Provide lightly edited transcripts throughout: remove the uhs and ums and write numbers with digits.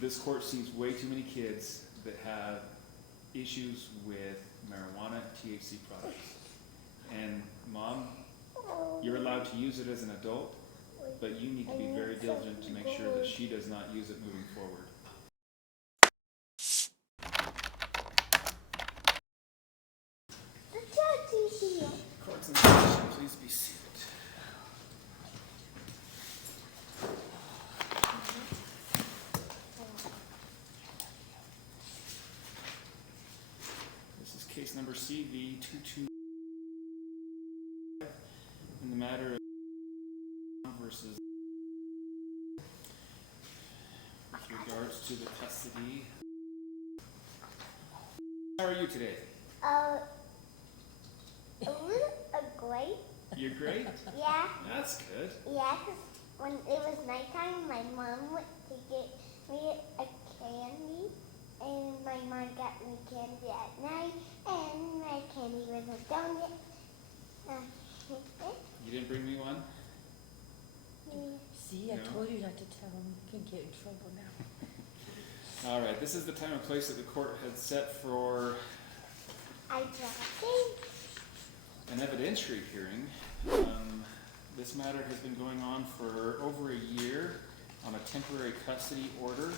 this court sees way too many kids that have issues with marijuana and THC products. And Mom, you're allowed to use it as an adult, but you need to be very diligent to make sure that she does not use it moving forward. Court's in session, please be seated. This is case number CV22 in the matter of versus with regards to the custody. How are you today? A little great. You're great? Yeah. That's good. Yeah, 'cause when it was nighttime, my mom went to get me a candy, and my mom got me candy at night, and my candy wasn't done yet. You didn't bring me one? See, I No. told you not to tell him. You can get in trouble now. All right, this is the time and place that the court had set for I dropped an evidentiary hearing. This matter has been going on for over a year on a temporary custody order.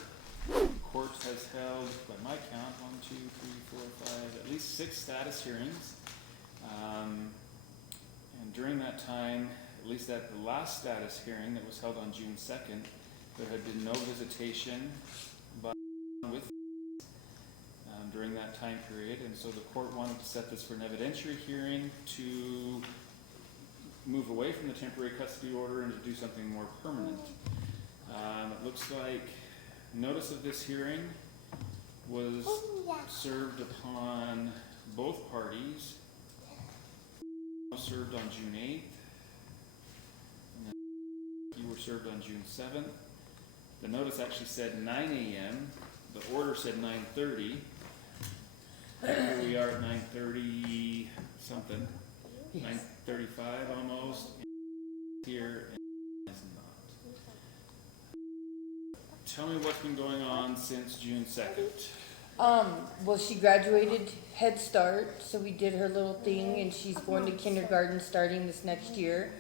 The court has held, by my count, 1, 2, 3, 4, 5, at least 6 status hearings. And during that time, at least at the last status hearing that was held on June 2nd, there had been no visitation by with during that time period, and so the court wanted to set this for an evidentiary hearing to move away from the temporary custody order and to do something more permanent. It looks like notice of this hearing was served upon both parties. Served on June 8th, and then you were served on June 7th. The notice actually said 9 a.m. The order said 9:30. Here we are at 9:30 something, Yes. 9:35 almost. Here and it's not. Tell me what's been going on since June 2nd. Well, she graduated Head Start, so we did her little thing, and she's going to kindergarten starting this next year.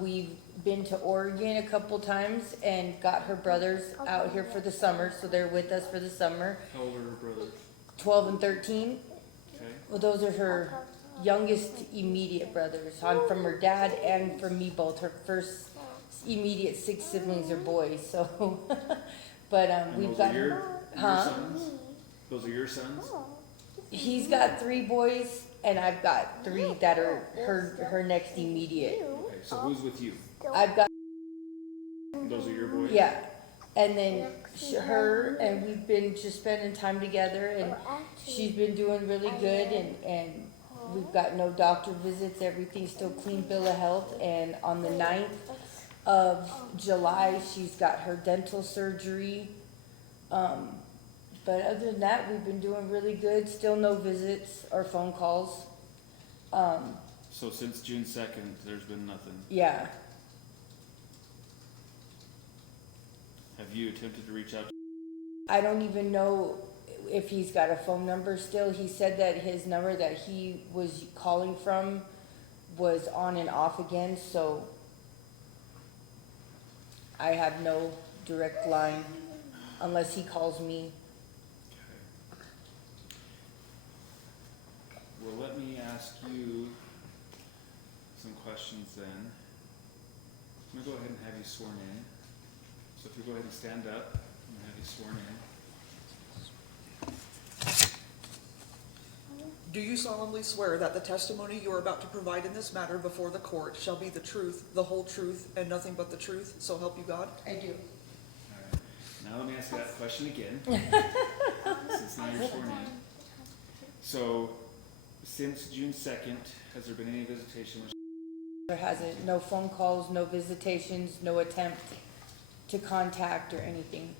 We've been to Oregon a couple times and got her brothers out here for the summer, so they're with us for the summer. How old are her brothers? 12 and 13. Okay. Well, those are her youngest immediate brothers, from her dad and from me both. Her first immediate 6 siblings are boys, so. But And we've those got are your sons? Those are your sons? He's got 3 boys, and I've got 3 that are her next immediate. Okay, so who's with you? I've got, Those are your boys? yeah, and then her, and we've been just spending time together, and she's been doing really good, and we've got no doctor visits, everything's still clean bill of health, and on the 9th of July, she's got her dental surgery. But other than that, we've been doing really good, still no visits or phone calls. So since June 2nd, there's been nothing. Yeah, Have you attempted to reach out to I don't even know if he's got a phone number still. He said that his number that he was calling from was on and off again, so I have no direct line unless he calls me. Okay. Well, let me ask you some questions then. I'm gonna go ahead and have you sworn in. So if you go ahead and stand up, I'm gonna have you sworn in. Do you solemnly swear that the testimony you are about to provide in this matter before the court shall be the truth, the whole truth, and nothing but the truth, so help you God? I do. Alright, now let me ask you that question again, since now you're sworn in. So, since June 2nd, has there been any visitation? There hasn't, no phone calls, no visitations, no attempt to contact or anything.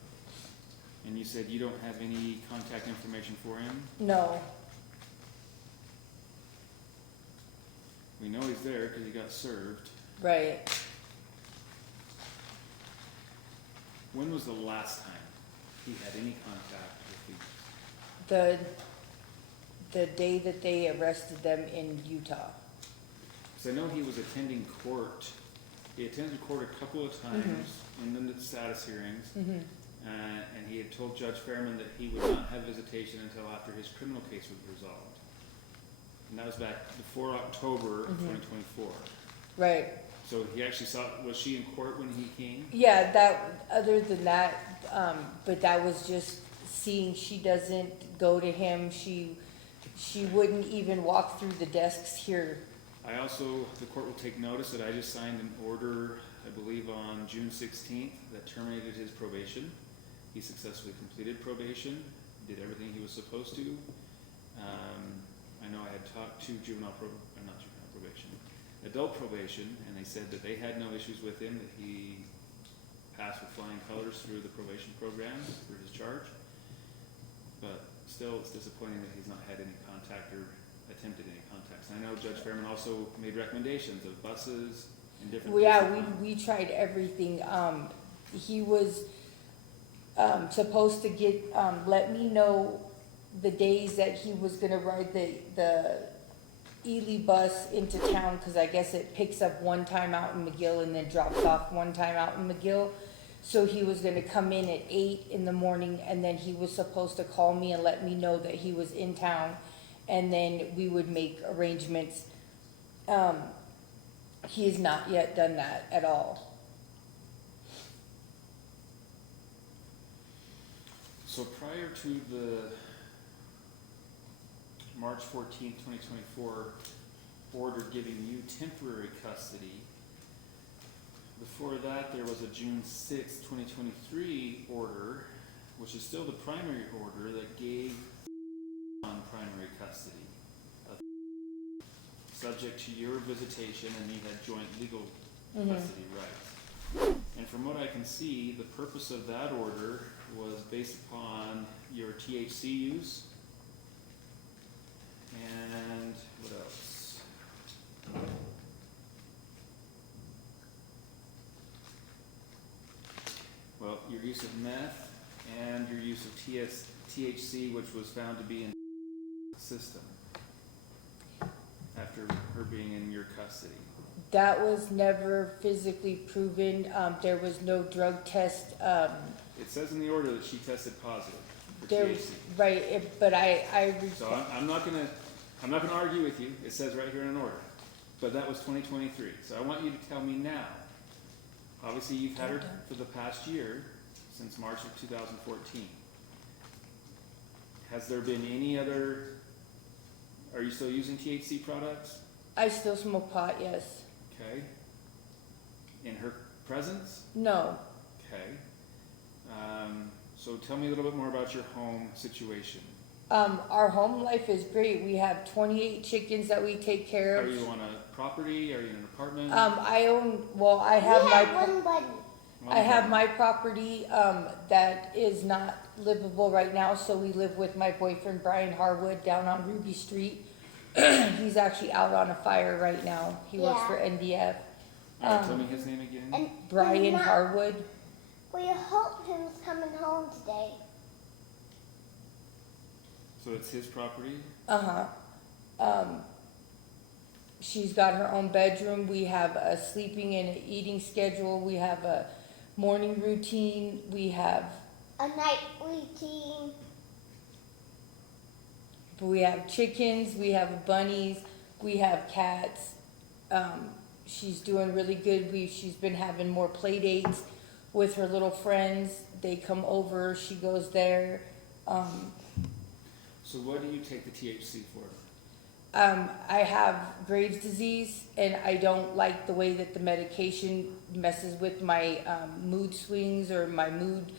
And you said you don't have any contact information for him? No, We know he's there because he got served. right. When was the last time he had any contact with The day that they arrested them in Utah. because I know he was attending court. He attended court a couple of times in the status hearings, and he had told Judge Fairman that he would not have visitation until after his criminal case was resolved. And that was back before October of 2024. Right. So he actually saw, was she in court when he came? Yeah, that, other than that, but that was just seeing, she doesn't go to him, she wouldn't even walk through the desks here. I also, the court will take notice that I just signed an order, I believe on June 16th, that terminated his probation. He successfully completed probation, did everything he was supposed to. I know I had talked to adult probation, and they said that they had no issues with him, that he passed with flying colors through the probation program for his charge. But still, it's disappointing that he's not had any contact or attempted any contacts. And I know Judge Fairman also made recommendations of buses and different. Well, yeah, we tried everything. He was supposed to get, let me know the days that he was gonna ride the Ely bus into town, cause I guess it picks up one time out in McGill and then drops off one time out in McGill. So he was gonna come in at 8 in the morning, and then he was supposed to call me and let me know that he was in town, and then we would make arrangements. He has not yet done that at all. So prior to the March 14th, 2024 order giving you temporary custody, before that there was a June 6th, 2023 order, which is still the primary order that gave on primary custody, subject to your visitation, and he had joint legal custody rights. And from what I can see, the purpose of that order was based upon your THC use. And what else? Well, your use of meth and your use of THC, which was found to be in the system after her being in your custody. That was never physically proven. There was no drug test. It says in the order that she tested positive for There, THC. right, but I So I'm not gonna argue with you. It says right here in an order. But that was 2023. So I want you to tell me now. Obviously, you've had her for the past year, since March of 2014. Has there been any other, are you still using THC products? I still smoke pot, yes. Okay. In her presence? No. Okay. So tell me a little bit more about your home situation. Our home life is great. We have 28 chickens that we take care of. Are you on a property? Are you in an apartment? I own, well, I have We my, have one buddy. I have my property, that is not livable right now, so we live with my boyfriend Brian Harwood down on Ruby Street. He's actually out on a fire right now. He works for NDF. Tell me his name again. And Brian Harwood. we hoped he was coming home today. So it's his property? She's got her own bedroom. We have a sleeping and an eating schedule. We have a morning routine. We have A night routine. We have chickens, we have bunnies, we have cats. She's doing really good. She's been having more play dates with her little friends. They come over, she goes there. So what do you take the THC for? I have Graves' disease, and I don't like the way that the medication messes with my mood swings or my mood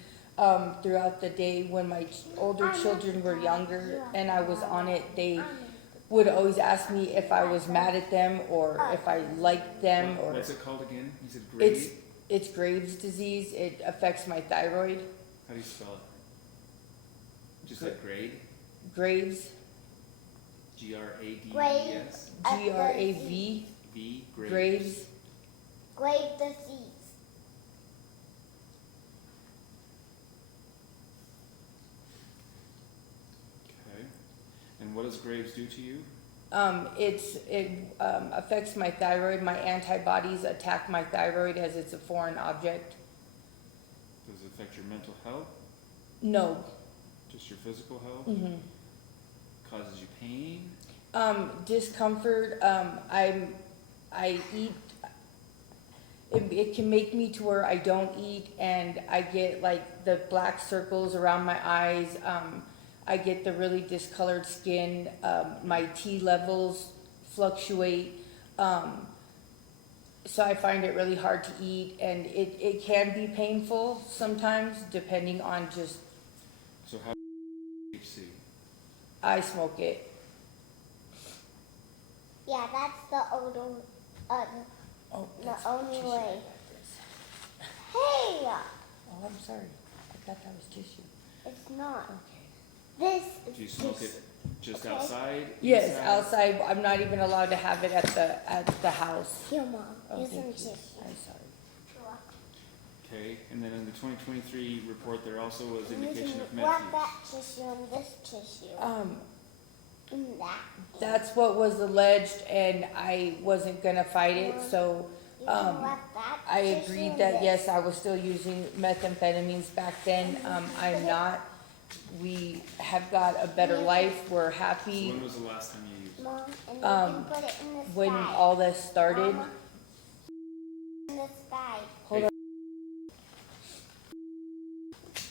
throughout the day. When my older children were younger and I was on it, they would always ask me if I was mad at them or if I liked them. Or What's it called again? You said Graves'? It's Graves' disease. It affects my thyroid. How do you spell it? Just like grade? Graves. G-R-A-D-E-S? Grav. V, Graves. Grave disease. what does Graves do to you? It affects my thyroid. My antibodies attack my thyroid as it's a foreign object. Does it affect your mental health? No. Just your physical health? Mm-hmm. Causes you pain? Discomfort. I eat. It can make me to where I don't eat, and I get like the black circles around my eyes. I get the really discolored skin. My T levels fluctuate. So I find it really hard to eat, and it can be painful sometimes, depending on just. So how do you THC? I smoke it. Yeah, that's the only, Oh, the that's only tissue. way. Hey, Oh, I'm sorry. I thought that was tissue. it's not. Okay. This is Do you smoke just- it just Okay. outside? Yes, inside? outside. I'm not even allowed to have it at the house. Here, Mom. Oh, Here's thank some you. tissue. I'm sorry. Okay, and then in the 2023 report, there also was And you indication can of meth wrap use. that tissue and this tissue. And that. That's what was alleged, and I wasn't gonna fight it, so You can wrap that I tissue agreed and that this. yes, I was still using methamphetamines back then. I'm not. We have got a better life. We're So happy. when was the last time you used it? Mom, and you can put it in this When bag. all this started, Mama, in this bag. hold on.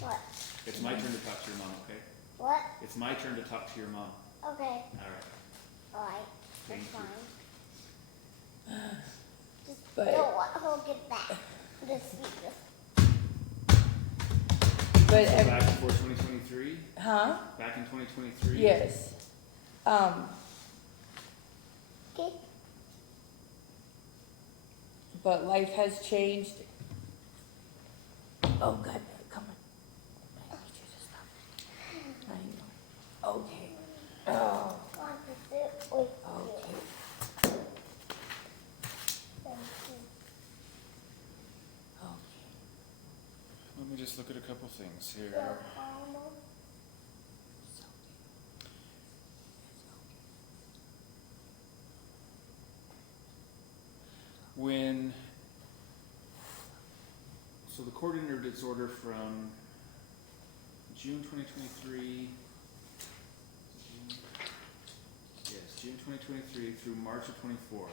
What? It's my turn to talk to your mom, okay? What? It's my turn to talk to your mom. Okay. All right. Alright. Thank That's you. fine. Just But- don't let her get that. The sweetness. But So back before 2023? huh? Back in 2023? Yes. Okay. But life has changed. Oh God, come on. I need you to stop. I know. Okay. Oh, Want to sit with you. okay. Thank you. Okay. Let me just look at a couple things here. Yeah, Mama. It's okay. It's okay. When, so the court entered its order from June 2023, yes, June 2023 through March of 24,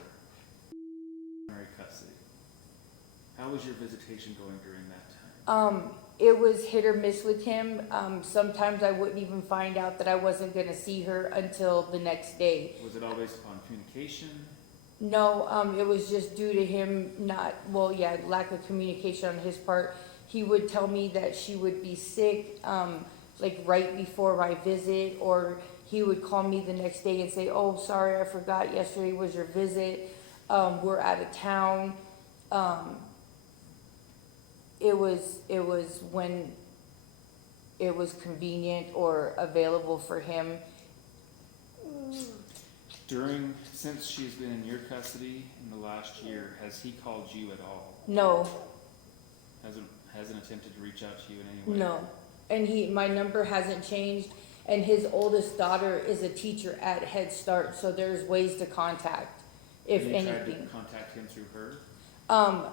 primary custody. How was your visitation going during that time? It was hit or miss with him. Sometimes I wouldn't even find out that I wasn't gonna see her until the next day. Was it all based upon communication? No, it was just due to him not, well, yeah, lack of communication on his part. He would tell me that she would be sick, like right before my visit, or he would call me the next day and say, oh, sorry, I forgot yesterday was your visit. We're out of town. It was when it was convenient or available for him. Since she's been in your custody in the last year, has he called you at all? No, Hasn't attempted to reach out to you in any way? no. And my number hasn't changed, and his oldest daughter is a teacher at Head Start, so there's ways to contact, if Have you tried anything. to contact him through her?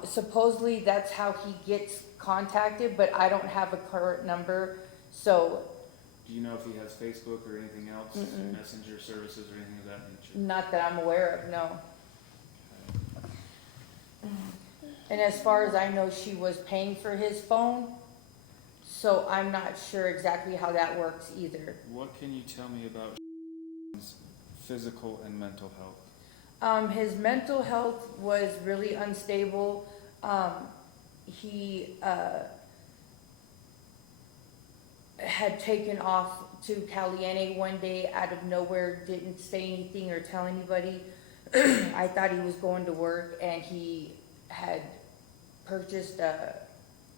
Supposedly that's how he gets contacted, but I don't have a current number, so Do you know if he has Facebook or anything else, Mm-mm. messenger services or anything of that nature? not that I'm aware of, no. And as far as I know, she was paying for his phone, so I'm not sure exactly how that works either. What can you tell me about his physical and mental health? His mental health was really unstable. He had taken off to Caliente one day out of nowhere, didn't say anything or tell anybody. I thought he was going to work, and he had purchased a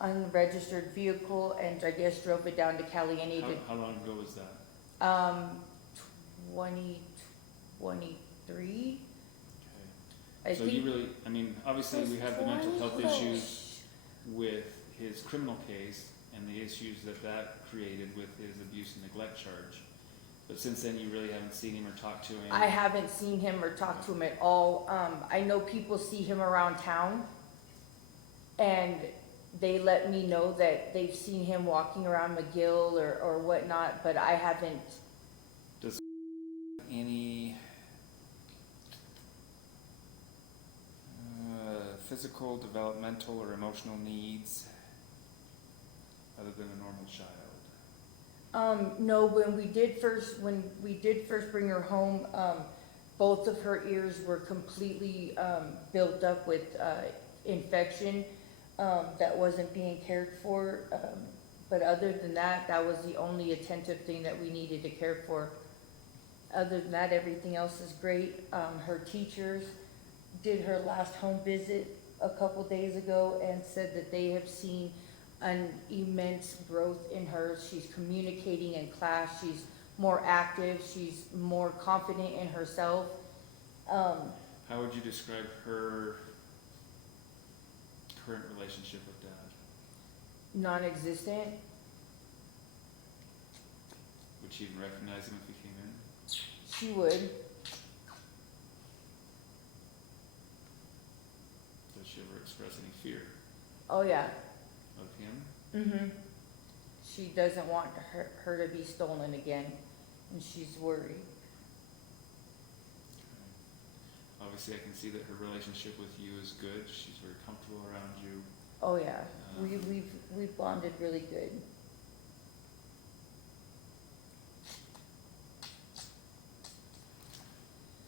unregistered vehicle, and I guess drove it down to Caliente How long ago was that? to 2023. Okay. I So think. you really, I mean, obviously we have the mental health issues with his criminal case and the issues that created with his abuse and neglect charge. But since then, you really haven't seen him or talked to him? I haven't seen him or talked to him at all. I know people see him around town, and they let me know that they've seen him walking around McGill or whatnot, but I haven't. Does any physical, developmental, or emotional needs other than a normal child? No, when we did first bring her home, both of her ears were completely, built up with, infection, that wasn't being cared for. But other than that, that was the only attentive thing that we needed to care for. Other than that, everything else is great. Her teachers did her last home visit a couple days ago and said that they have seen an immense growth in her. She's communicating in class, she's more active, she's more confident in herself. How would you describe her current relationship with Dad? Non-existent. Would she even recognize him if he came in? She would. Does she ever express any fear Oh yeah. of him? Mhm. She doesn't want her to be stolen again, and she's worried. Obviously, I can see that her relationship with you is good. She's very comfortable around you. Oh yeah. We've bonded really good.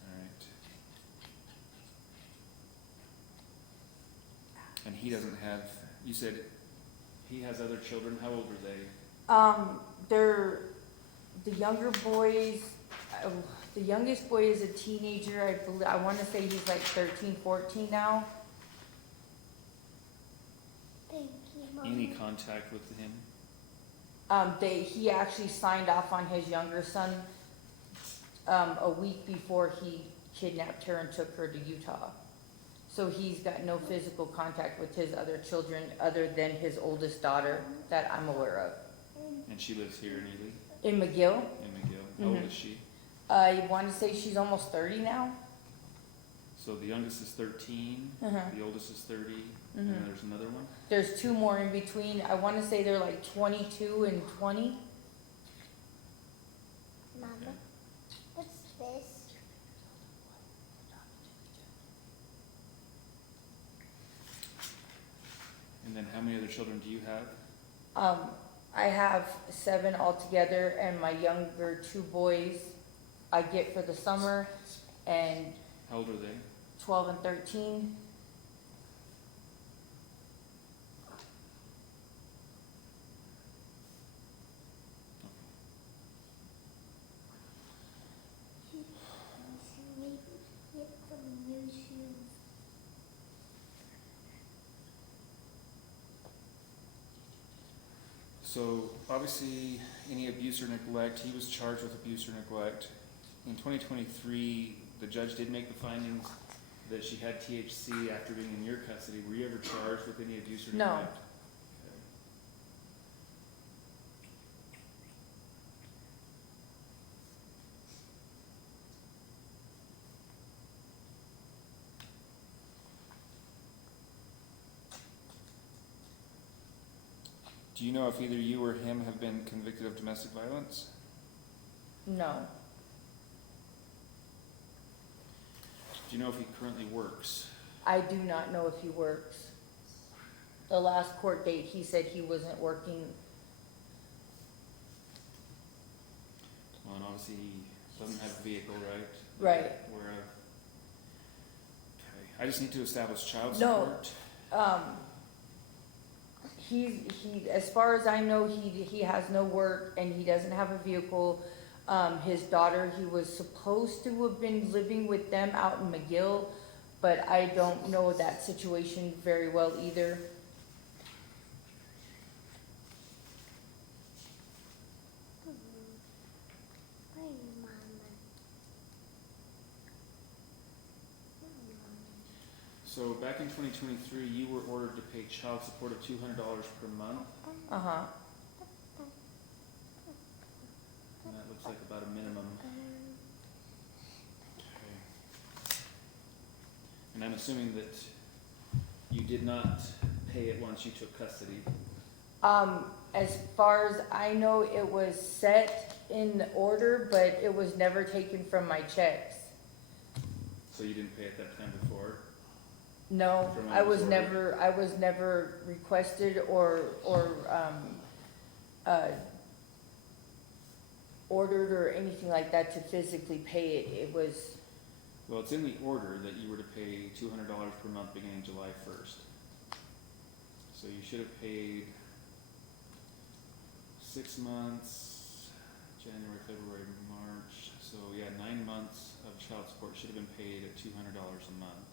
All right. And he doesn't have, you said he has other children. How old are they? They're the younger boys. The youngest boy is a teenager. I want to say he's like 13, 14 now. Thank you, Mom. Any contact with him? He actually signed off on his younger son, a week before he kidnapped her and took her to Utah. So he's got no physical contact with his other children other than his oldest daughter that I'm aware of. And she lives here in Ely, In McGill, in McGill. How old is she? I want to say she's almost 30 now. So the youngest is 13, Uh-huh. the oldest is 30, and then there's another one? There's two more in between. I want to say they're like 22 and 20. Mama, Okay. what's this? And then how many other children do you have? I have 7 altogether, and my younger 2 boys I get for the summer, and How old are they? 12 and 13. Maybe get some new shoes. So obviously, any abuse or neglect, he was charged with abuse or neglect. In 2023, the judge did make the findings that she had THC after being in your custody. Were you ever charged with any abuse or No. neglect? Okay. Do you know if either you or him have been convicted of domestic violence? No. Do you know if he currently works? I do not know if he works. The last court date, he said he wasn't working. Well, and obviously he doesn't have a vehicle, right? Right. Where, okay, I just need to establish child No. support. He, as far as I know, he has no work and he doesn't have a vehicle. His daughter, he was supposed to have been living with them out in McGill, but I don't know that situation very well either. Hi, Mama. So back in 2023, you were ordered to pay child support of $200 per month, Uh-huh. and that looks like about a minimum And I'm assuming that you did not pay it once you took custody. As far as I know, it was set in order, but it was never taken from my checks. So you didn't pay it that time before? No, From I was order? I was never requested or, ordered or anything like that to physically pay it. It was, Well, it's in the order that you were to pay $200 per month beginning July 1st. So you should have paid 6 months, January, February, March. So yeah, 9 months of child support should have been paid at $200 a month.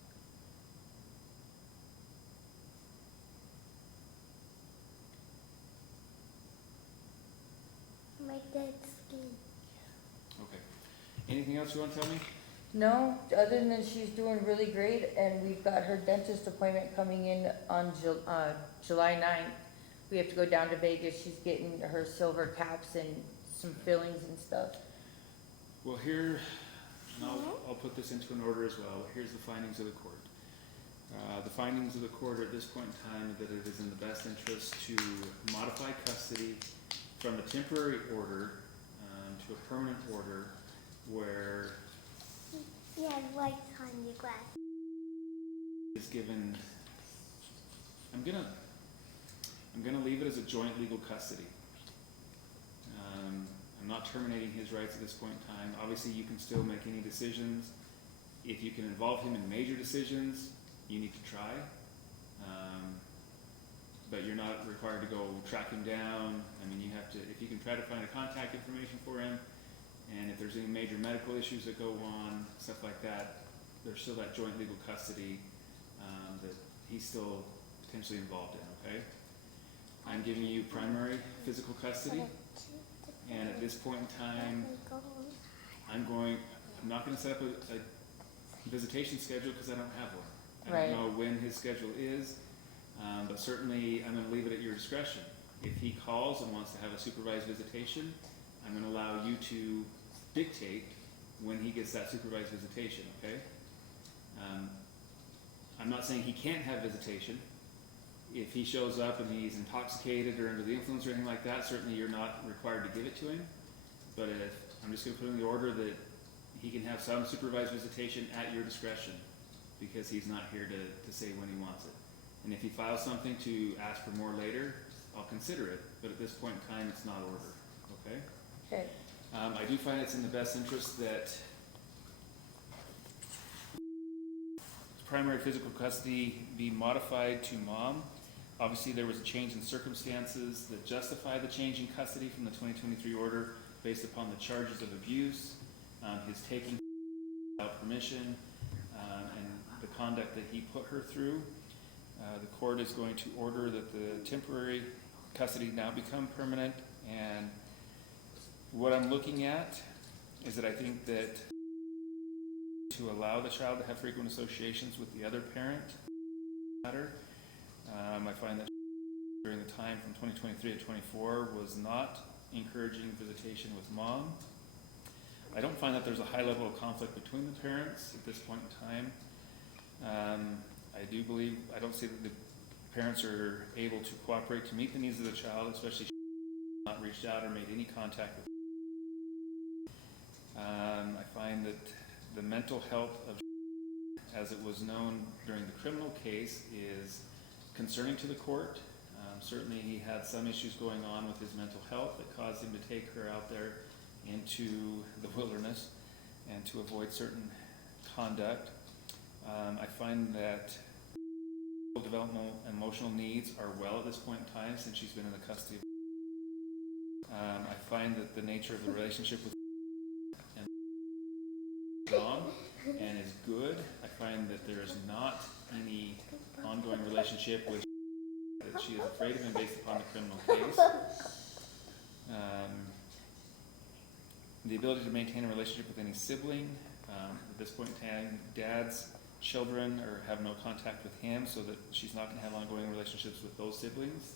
My dad's skin. Okay. Anything else you want to tell me? no, other than she's doing really great, and we've got her dentist appointment coming in on July 9th. We have to go down to Vegas. She's getting her silver caps and some fillings and stuff. Well, here, and I'll put this into an order as well. Here's the findings of the court. The findings of the court are at this point in time that it is in the best interest to modify custody from a temporary order to a permanent order where Yeah, lights on your glass. is given. I'm gonna leave it as a joint legal custody. I'm not terminating his rights at this point in time. Obviously, you can still make any decisions. If you can involve him in major decisions, you need to try. But you're not required to go track him down. I mean, you have to, if you can try to find a contact information for him, and if there's any major medical issues that go on, stuff like that, there's still that joint legal custody that he's still potentially involved in, okay? I'm giving you primary physical custody, and at this point in time, I'm not gonna set up a visitation schedule because I don't have one. I Right. don't know when his schedule is, but certainly I'm gonna leave it at your discretion. If he calls and wants to have a supervised visitation, I'm gonna allow you to dictate when he gets that supervised visitation, okay? I'm not saying he can't have visitation. If he shows up and he's intoxicated or under the influence or anything like that, certainly you're not required to give it to him. But I'm just gonna put in the order that he can have some supervised visitation at your discretion, because he's not here to say when he wants it. And if he files something to ask for more later, I'll consider it, but at this point in time, it's not ordered, okay? Okay. I do find it's in the best interest that primary physical custody be modified to mom. Obviously, there was a change in circumstances that justify the change in custody from the 2023 order based upon the charges of abuse, his taking without permission, and the conduct that he put her through. The court is going to order that the temporary custody now become permanent, and what I'm looking at is that I think that to allow the child to have frequent associations with the other parent matter. I find that during the time from 2023 to 24 was not encouraging visitation with mom. I don't find that there's a high level of conflict between the parents at this point in time. I don't see that the parents are able to cooperate to meet the needs of the child, especially not reached out or made any contact with. I find that the mental health of, as it was known during the criminal case, is concerning to the court. Certainly he had some issues going on with his mental health that caused him to take her out there into the wilderness and to avoid certain conduct. I find that developmental and emotional needs are well at this point in time since she's been in the custody. I find that the nature of the relationship with and strong and is good. I find that there is not any ongoing relationship with that she is afraid of him based upon the criminal case. The ability to maintain a relationship with any sibling. At this point in time, dad's children have no contact with him, so that she's not going to have ongoing relationships with those siblings.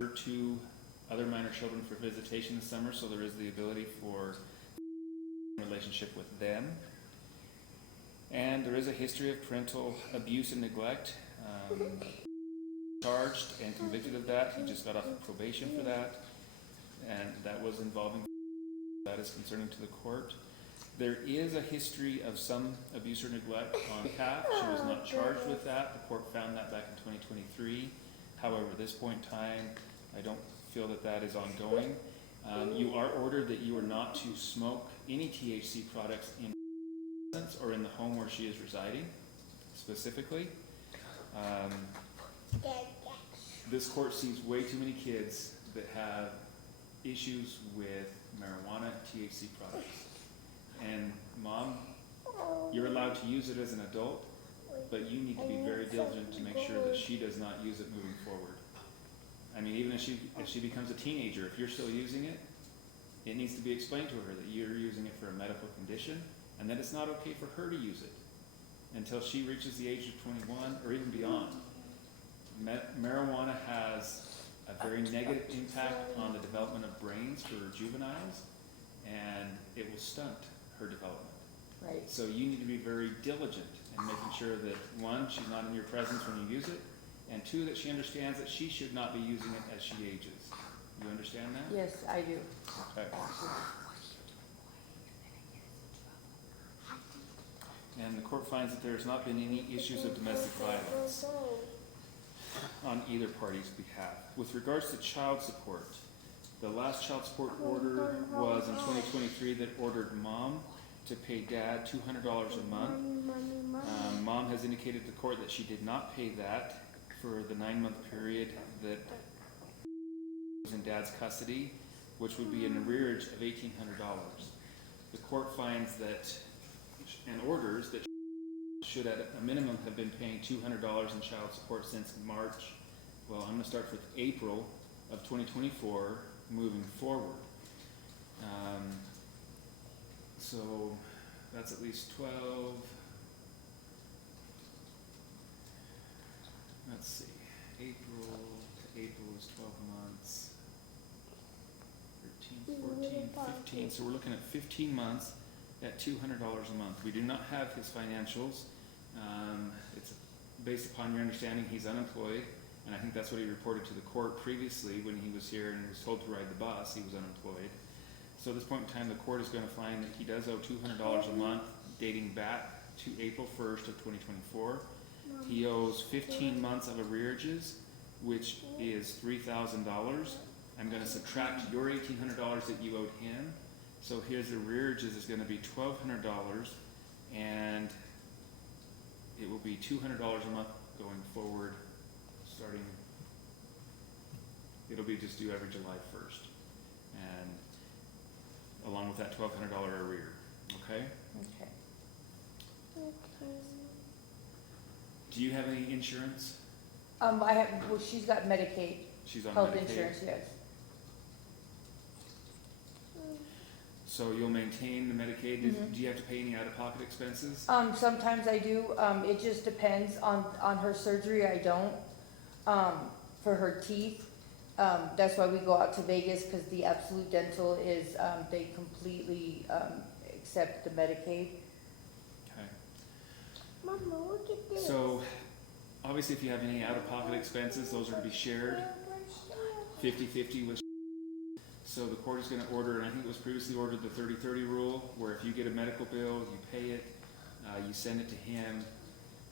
Her two other minor children for visitation this summer, so there is the ability for a relationship with them. And there is a history of parental abuse and neglect. Charged and convicted of that. He just got off of probation for that. And that was involving, that is concerning to the court. There is a history of some abuse or neglect on Kath. She was not charged with that. The court found that back in 2023. However, at this point in time, I don't feel that that is ongoing. You are ordered that you are not to smoke any THC products in residence or in the home where she is residing, specifically. This court sees way too many kids that have issues with marijuana, THC products. And Mom, you're allowed to use it as an adult, but you need to be very diligent to make sure that she does not use it moving forward. I mean, even if she becomes a teenager, if you're still using it, it needs to be explained to her that you're using it for a medical condition and that it's not okay for her to use it until she reaches the age of 21 or even beyond. Marijuana has a very negative impact on the development of brains for juveniles, and it will stunt her development. Right. So you need to be very diligent in making sure that, one, she's not in your presence when you use it, and two, that she understands that she should not be using it as she ages. You understand that? Yes, I do. Okay. And the court finds that there has not been any issues of domestic violence on either party's behalf. With regards to child support, the last child support order was in 2023 that ordered Mom to pay Dad $200 a month. Mom has indicated to the court that she did not pay that for the 9-month period that was in Dad's custody, which would be an arrearage of $1,800. The court finds that, and orders that should at a minimum have been paying $200 in child support since March, well, I'm going to start with April of 2024 moving forward. So that's at least 12, let's see, April to April is 12 months, 13, 14, 15, so we're looking at 15 months at $200 a month. We do not have his financials. It's based upon your understanding he's unemployed, and I think that's what he reported to the court previously when he was here and was told to ride the bus. He was unemployed. So at this point in time, the court is going to find that he does owe $200 a month dating back to April 1st of 2024. He owes 15 months of arrearages, which is $3,000. I'm going to subtract your $1,800 that you owed him. So his arrearages is going to be $1,200, and it will be $200 a month going forward, starting, it'll be just due every July 1st. And along with that $1,200 arrear, okay? Okay. Do you have any insurance? I have, well, she's got Medicaid, She's on health Medicaid. insurance, yes. So you'll maintain the Medicaid. Mhm. Do you have to pay any out-of-pocket expenses? Sometimes I do, it just depends on her surgery, I don't, for her teeth. That's why we go out to Vegas, cause the Absolute Dental is, they completely, accept the Medicaid. Okay. Mama, look at this. So obviously if you have any out-of-pocket expenses, those are to be shared 50-50 with. So the court is going to order, and I think it was previously ordered, the 30-30 rule, where if you get a medical bill, you pay it, you send it to him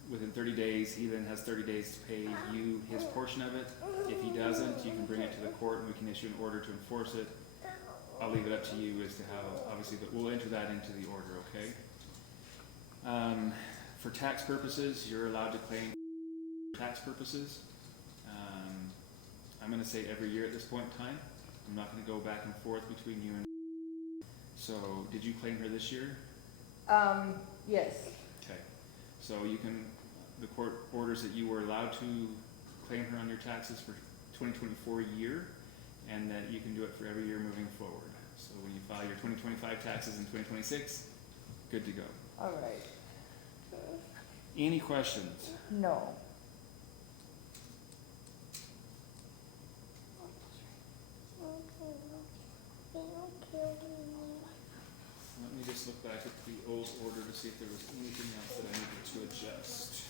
within 30 days. He then has 30 days to pay you his portion of it. If he doesn't, you can bring it to the court and we can issue an order to enforce it. I'll leave it up to you as to how, obviously, but we'll enter that into the order, okay? For tax purposes, you're allowed to claim for tax purposes. I'm going to say every year at this point in time. I'm not going to go back and forth between you and. So, did you claim her this year? Yes. Okay. So you can, the court orders that you were allowed to claim her on your taxes for 2024 year, and that you can do it for every year moving forward. So when you file your 2025 taxes in 2026, good to go. All right. Any questions? No. They don't kill me. Let me just look back at the old order to see if there was anything else that I needed to adjust.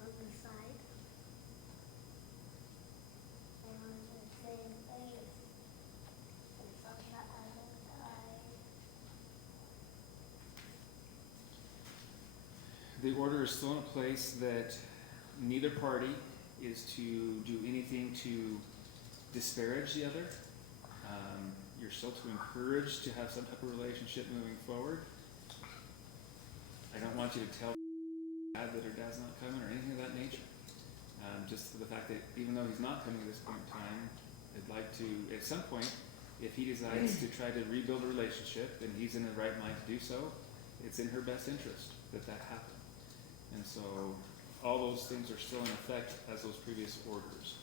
On the side. And on the same place. It's on the other side. The order is still in place that neither party is to do anything to disparage the other. You're still to encourage to have some type of relationship moving forward. I don't want you to tell dad that her dad's not coming or anything of that nature. Just for the fact that even though he's not coming at this point in time, I'd like to, at some point, if he decides to try to rebuild a relationship and he's in the right mind to do so, it's in her best interest that that happen. And so all those things are still in effect as those previous orders.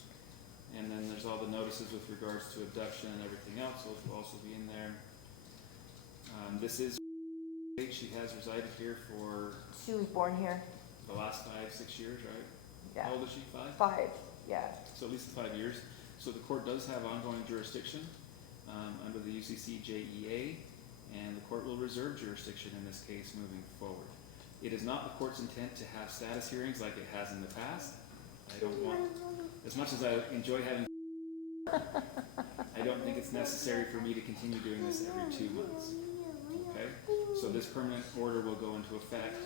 And then there's all the notices with regards to abduction and everything else, those will also be in there. This is, she has resided here for She was born here. the last 5-6 years, right? Yeah. How old is she, 5? 5, yeah. So at least 5 years. So the court does have ongoing jurisdiction under the UCC JEA, and the court will reserve jurisdiction in this case moving forward. It is not the court's intent to have status hearings like it has in the past. I don't want, as much as I enjoy having, I don't think it's necessary for me to continue doing this every 2 months. Okay? So this permanent order will go into effect,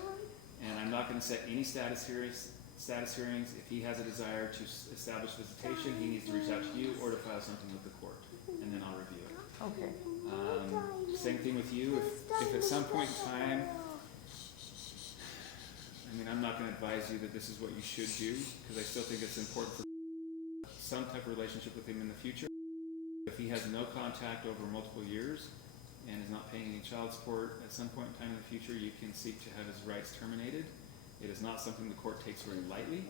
and I'm not going to set any status hearings. If he has a desire to establish visitation, he needs to reach out to you or to file something with the court, and then I'll review it. Okay. Same thing with you. If at some point in time, I mean, I'm not going to advise you that this is what you should do, because I still think it's important for some type of relationship with him in the future. If he has no contact over multiple years and is not paying any child support, at some point in time in the future, you can seek to have his rights terminated. It is not something the court takes very lightly.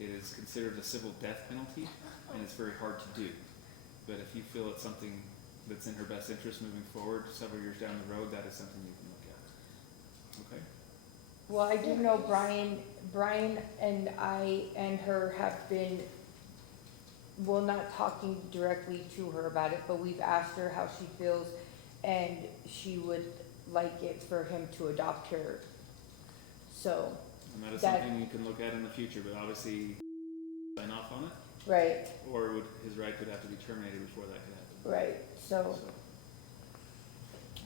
It is considered a civil death penalty, and it's very hard to do. But if you feel it's something that's in her best interest moving forward, several years down the road, that is something you can look at. Okay? Well, I do know Brian and I and her have been, well, not talking directly to her about it, but we've asked her how she feels, and she would like it for him to adopt her. So, And that is That- something you can look at in the future, but obviously sign off on it, right, or his right would have to be terminated before that could happen. right, so,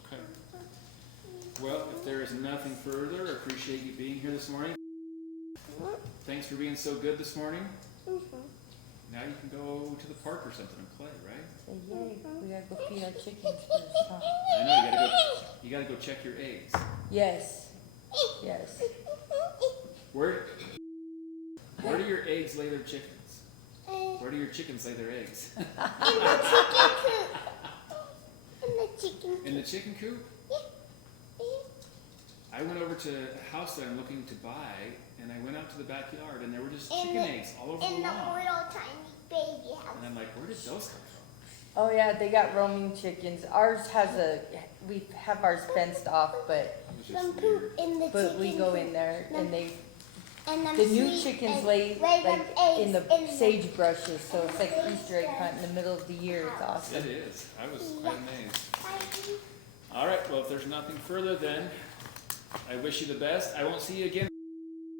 Okay. Well, if there is nothing further, I appreciate you being here this morning. Thanks for being so good this morning. Now you can go to the park or something and play, right? say yay, we gotta go feed our chickens first, huh? I know, you gotta go check your eggs. Yes, yes. Where do your eggs lay their chickens? Where do your chickens lay their eggs? In the chicken coop? I went over to a house that I'm looking to buy, and I went out to the backyard, and there were just chicken eggs all over the In the lawn. little tiny baby house. And I'm like, where did those come from? Oh yeah, they got roaming chickens. Ours has we have ours fenced off, but It was just Some weird. poop in the chicken we go coop. in there and they, And them the new sweet chickens eggs. lay them like eggs in the sagebrushes, so it's like Easter egg hunt in the middle of the year. It's awesome. It is. I was quite amazed. All right, well, if there's nothing further, then I wish you the best. I won't see you again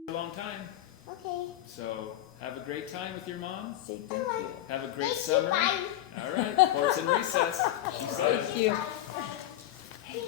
for a long time. Okay. So have a great time with your mom. Say thank you. Have a great Thank you, summer. bye. All right, court's in recess. She said. Thank you. Bye.